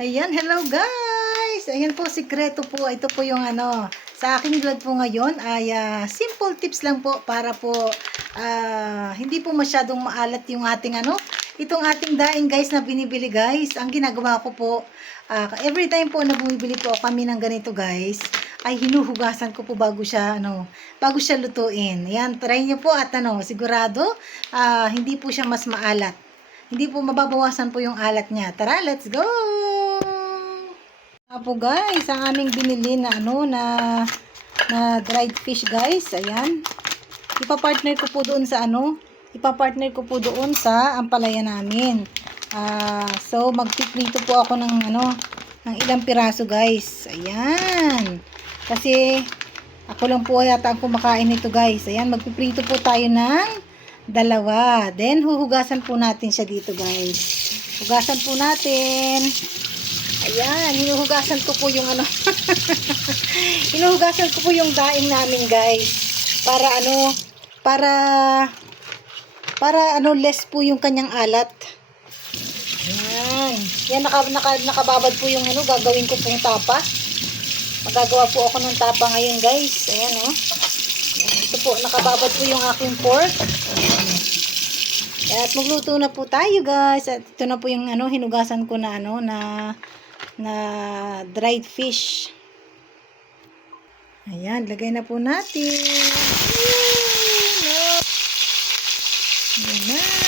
Ayan, hello guys! Ayan po, sikreto po. Ito po yung ano, sa aking vlog po ngayon ay ah, simple tips lang po para po ah, hindi po masyadong maalat yung ating ano, itong ating daing guys na binibili guys. Ang ginagawa ko po, ah, every time po na bumibili po kami ng ganito guys, ay hinuhugasan ko po bago siya ano, bago siya lutuin. Ayan, try niyo po at ano, sigurado ah, hindi po siya mas maalat. Hindi po mababawasan po yung alat niya. Tara, let's go! Nga po guys, ang aming binili na ano na na dried fish guys. Ayan. Ipa-partner ko po doon sa ano, ipa-partner ko po doon sa ampalaya namin. Ah, so magpiprito po ako ng ano, ng ilang piraso guys. Ayan. Kasi ako lang po yata ang kumakain nito guys. Ayan, magpiprito po tayo ng dalawa. Then, huhugasan po natin siya dito, guys. Hugasan po natin. Ayan, hinuhugasan ko po yung ano. hinuhugasan ko po yung daing namin, guys. Para ano, para, para ano, less po yung kanyang alat. Ayan. Yan, naka, naka, nakababad po yung ano, gagawin ko pong tapa. Magagawa po ako ng tapa ngayon, guys. Ayan, oh. Ito po, nakababad po yung aking pork. At magluto na po tayo guys. At ito na po yung ano, hinugasan ko na ano, na, na dried fish. Ayan, lagay na po natin. Ayan na.